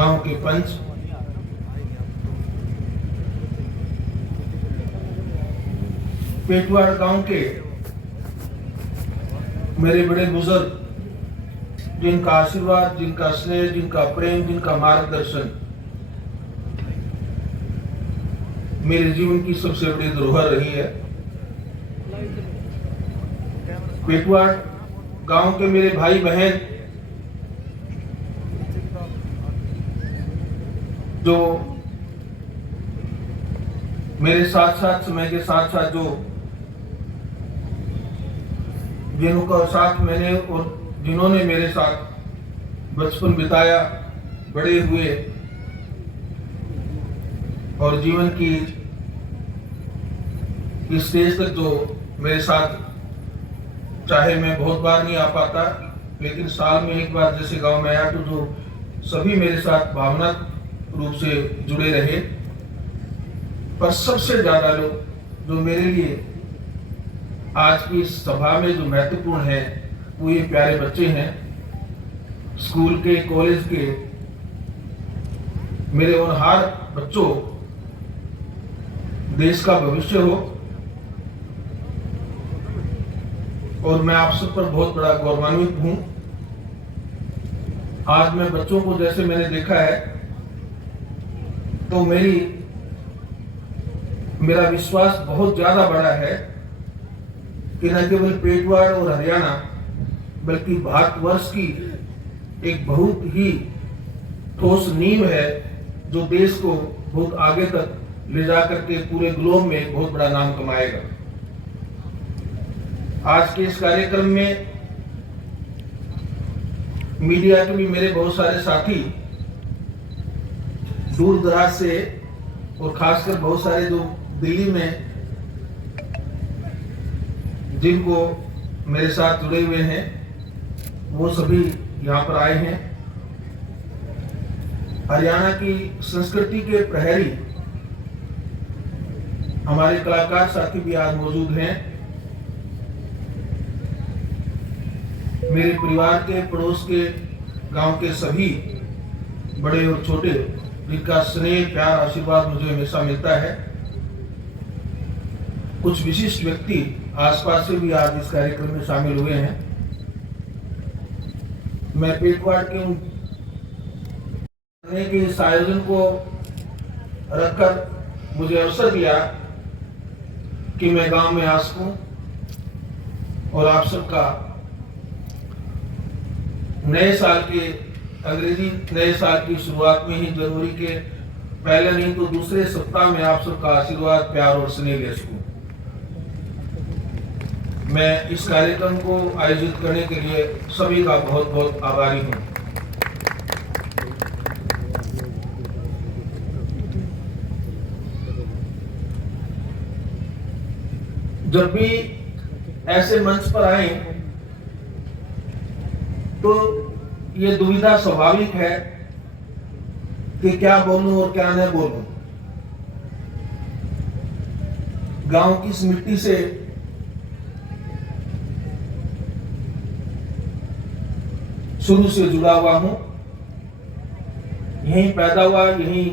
गांव के पंच, पेटवाड़ गांव के मेरे बड़े बुजुर्ग, जिनका आशीर्वाद, जिनका स्नेह, जिनका प्रेम, जिनका मार्गदर्शन मेरे जीवन की सबसे बड़ी धरोहर रही है। पेटवाड़ गांव के मेरे भाई बहन जो मेरे साथ साथ, समय के साथ साथ जो जिनका साथ मैंने और जिन्होंने मेरे साथ बचपन बिताया, बड़े हुए और जीवन की इस स्टेज तक जो मेरे साथ, चाहे मैं बहुत बार नहीं आ पाता, लेकिन साल में एक बार जैसे गांव में आया तो जो सभी मेरे साथ भावनात्मक रूप से जुड़े रहे। पर सबसे ज्यादा लोग जो मेरे लिए आज की इस सभा में जो महत्वपूर्ण है वो ये प्यारे बच्चे हैं, स्कूल के, कॉलेज के मेरे होनहार बच्चों। देश का भविष्य हो और मैं आप सब पर बहुत बड़ा गौरवान्वित हूं। आज मैं बच्चों को जैसे मैंने देखा है तो मेरा विश्वास बहुत ज्यादा बड़ा है कि न केवल पेटवाड़ और हरियाणा बल्कि भारतवर्ष की एक बहुत ही ठोस नींव है जो देश को बहुत आगे तक ले जाकर के पूरे ग्लोब में बहुत बड़ा नाम कमाएगा। आज के इस कार्यक्रम में मीडिया के भी मेरे बहुत सारे साथी दूर दराज से और खासकर बहुत सारे जो दिल्ली में जिनको मेरे साथ जुड़े हुए हैं वो सभी यहाँ पर आए हैं। हरियाणा की संस्कृति के प्रहरी हमारे कलाकार साथी भी आज मौजूद हैं। मेरे परिवार के, पड़ोस के, गांव के सभी बड़े और छोटे जिनका स्नेह, प्यार, आशीर्वाद मुझे हमेशा मिलता है। कुछ विशिष्ट व्यक्ति आसपास से भी आज इस कार्यक्रम में शामिल हुए हैं। मैं पेटवाड़ के इस आयोजन को रखकर मुझे अवसर दिया कि मैं गांव में आ सकूं और आप सबका नए साल के, अंग्रेजी नए साल की शुरुआत में ही, जनवरी के पहले नहीं तो दूसरे सप्ताह में आप सबका आशीर्वाद, प्यार और स्नेह ले सकूं। मैं इस कार्यक्रम को आयोजित करने के लिए सभी का बहुत बहुत आभारी हूं। जब भी ऐसे मंच पर आए तो ये दुविधा स्वाभाविक है कि क्या बोलूं और क्या न बोलूं। गांव की इस मिट्टी से शुरू से जुड़ा हुआ हूं, यहीं पैदा हुआ, यहीं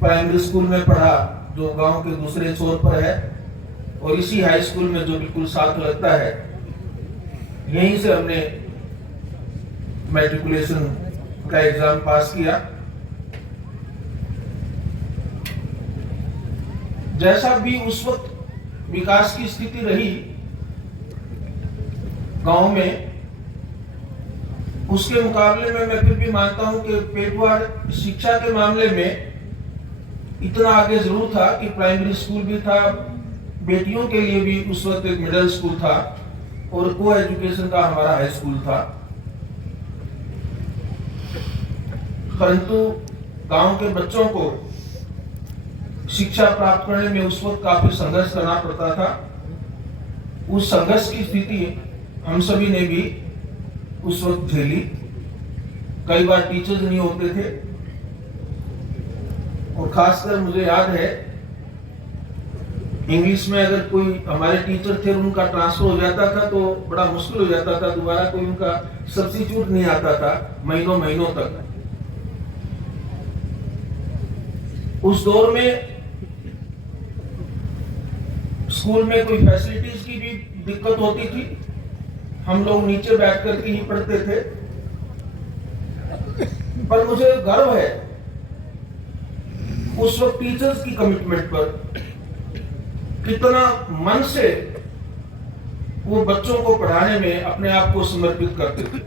प्राइमरी स्कूल में पढ़ा जो गांव के दूसरे छोर पर है, और इसी हाई स्कूल में जो बिल्कुल साथ लगता है, यहीं से हमने मैट्रिकुलेशन का एग्जाम पास किया। जैसा भी उस वक्त विकास की स्थिति रही गांव में, उसके मुकाबले में मैं फिर भी मानता हूं कि पेटवाड़ शिक्षा के मामले में इतना आगे जरूर था कि प्राइमरी स्कूल भी था, बेटियों के लिए भी उस वक्त एक मिडिल स्कूल था और को एजुकेशन का हमारा हाई स्कूल था। परंतु गांव के बच्चों को शिक्षा प्राप्त करने में उस वक्त काफी संघर्ष करना पड़ता था। उस संघर्ष की स्थिति हम सभी ने भी उस वक्त झेली। कई बार टीचर्स नहीं होते थे, और खासकर मुझे याद है इंग्लिश में अगर कोई हमारे टीचर थे, उनका ट्रांसफर हो जाता था तो बड़ा मुश्किल हो जाता था, दोबारा कोई उनका सब्स्टिट्यूट नहीं आता था महीनों महीनों तक। उस दौर में स्कूल में कोई फैसिलिटीज की भी दिक्कत होती थी, हम लोग नीचे बैठ करके ही पढ़ते थे। पर मुझे गर्व है उस वक्त टीचर्स की कमिटमेंट पर, कितना मन से वो बच्चों को पढ़ाने में अपने आप को समर्पित करते थे।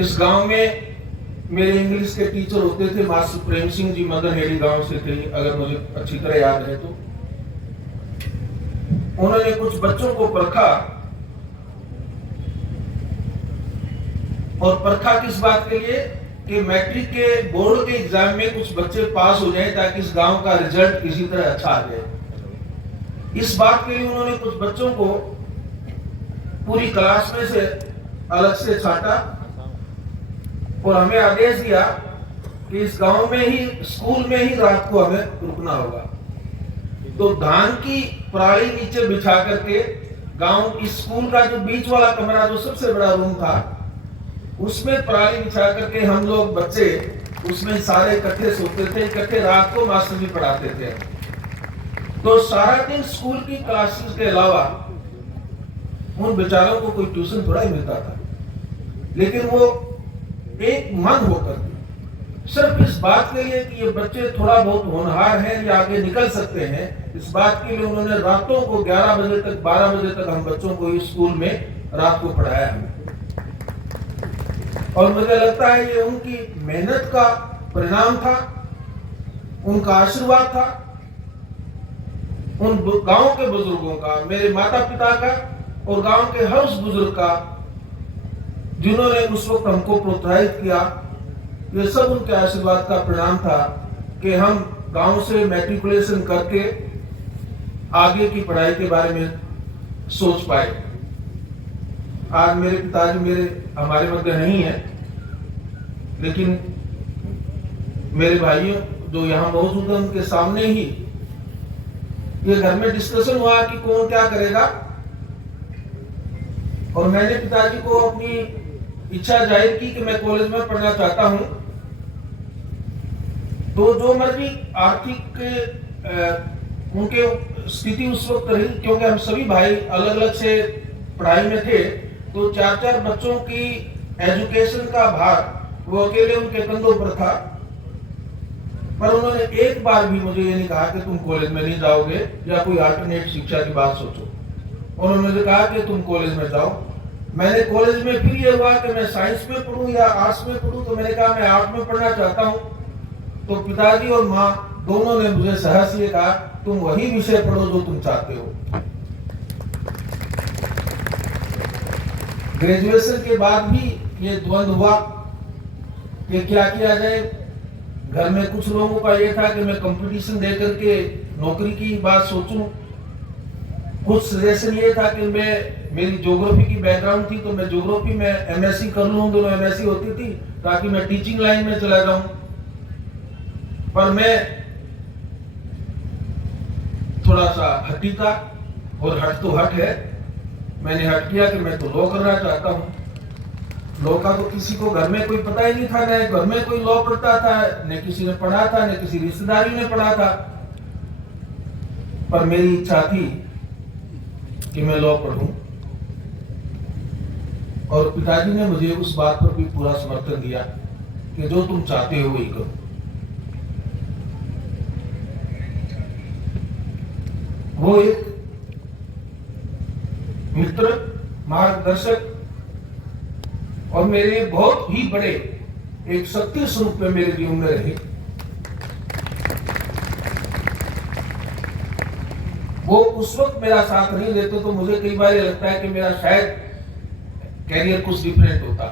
इस गांव में मेरे इंग्लिश के टीचर होते थे मास्टर प्रेम सिंह जी, मदनहेड़ी गांव से थे, अगर मुझे अच्छी तरह याद है तो। उन्होंने कुछ बच्चों को परखा, और परखा किस बात के लिए कि मैट्रिक के बोर्ड के एग्जाम में कुछ बच्चे पास हो जाएं ताकि इस गांव का रिजल्ट किसी तरह अच्छा आ जाए। इस बात के लिए उन्होंने कुछ बच्चों को पूरी क्लास में से अलग से छांटा और हमें आदेश दिया कि इस गांव में ही, स्कूल में ही रात को हमें रुकना होगा। तो धान की पराली नीचे बिछा करके गांव, इस स्कूल का जो बीच वाला कमरा, जो सबसे बड़ा रूम था, उसमें पराली बिछा करके हम लोग बच्चे उसमें सारे इकट्ठे सोते थे, इकट्ठे रात को मास्टर जी पढ़ाते थे। तो सारा दिन स्कूल की क्लासेस के अलावा उन बेचारों को कोई ट्यूशन थोड़ा ही मिलता था, लेकिन वो एक मन होकर सिर्फ इस बात के लिए कि ये बच्चे थोड़ा बहुत होनहार हैं या आगे निकल सकते हैं, इस बात के लिए उन्होंने रातों को 11 बजे तक, 12 बजे तक हम बच्चों को इस स्कूल में रात को पढ़ाया है। और मुझे लगता है ये उनकी मेहनत का परिणाम था, उनका आशीर्वाद था, उन गांव के बुजुर्गों का, मेरे माता पिता का और गांव के हर उस बुजुर्ग का जिन्होंने उस वक्त हमको प्रोत्साहित किया। ये सब उनके आशीर्वाद का परिणाम था कि हम गांव से मैट्रिकुलेशन करके आगे की पढ़ाई के बारे में सोच पाए। आज मेरे पिताजी हमारे मध्य नहीं है, लेकिन मेरे भाइयों जो यहाँ मौजूद है उनके सामने ही ये घर में डिस्कशन हुआ कि कौन क्या करेगा, और मैंने पिताजी को अपनी इच्छा जाहिर की कि मैं कॉलेज में पढ़ना चाहता हूं। तो जो मर्जी आर्थिक उनके स्थिति उस वक्त रही, क्योंकि हम सभी भाई अलग अलग से पढ़ाई में थे, तो 4-4 बच्चों की एजुकेशन का भार वो अकेले उनके कंधों पर था। पर उन्होंने एक बार भी मुझे ये नहीं कहा कि तुम कॉलेज में नहीं जाओगे या कोई अल्टरनेट शिक्षा की बात सोचो। उन्होंने मुझे कहा कि तुम कॉलेज में जाओ। मैंने कॉलेज में फिर ये हुआ कि मैं साइंस में पढ़ूं या आर्ट्स में पढ़ूं, तो मैंने कहा मैं आर्ट में पढ़ना चाहता हूं। तो पिताजी और माँ दोनों ने मुझे सहस ये कहा तुम वही विषय पढ़ो जो तुम चाहते हो। ग्रेजुएशन के बाद भी ये द्वंद हुआ कि क्या किया जाए। घर में कुछ लोगों का ये था कि मैं कंपटीशन दे करके नौकरी की बात सोचूं, कुछ सजेशन ये था कि मेरी ज्योग्राफी की बैकग्राउंड थी तो मैं ज्योग्राफी में एमएससी कर लूं, दोनों एमएससी होती थी ताकि मैं टीचिंग लाइन में चला जाऊं। पर मैं थोड़ा सा हटी था, और हट तो हट है, मैंने हट किया कि मैं तो लॉ करना चाहता हूं। लॉ का तो किसी को घर में कोई पता ही नहीं था, न घर में कोई लॉ पढ़ता था, न किसी ने पढ़ा था, न किसी रिश्तेदारी ने पढ़ा था। पर मेरी इच्छा थी कि मैं लॉ पढ़ूं, और पिताजी ने मुझे उस बात पर भी पूरा समर्थन दिया कि जो तुम चाहते हो वही करो। वो एक मित्र, मार्गदर्शक और मेरे बहुत ही बड़े एक सत्य स्वरूप में मेरे जीवन में रहे। वो उस वक्त मेरा साथ नहीं देते तो मुझे कई बार ये लगता है कि मेरा शायद कैरियर कुछ डिफरेंट होता।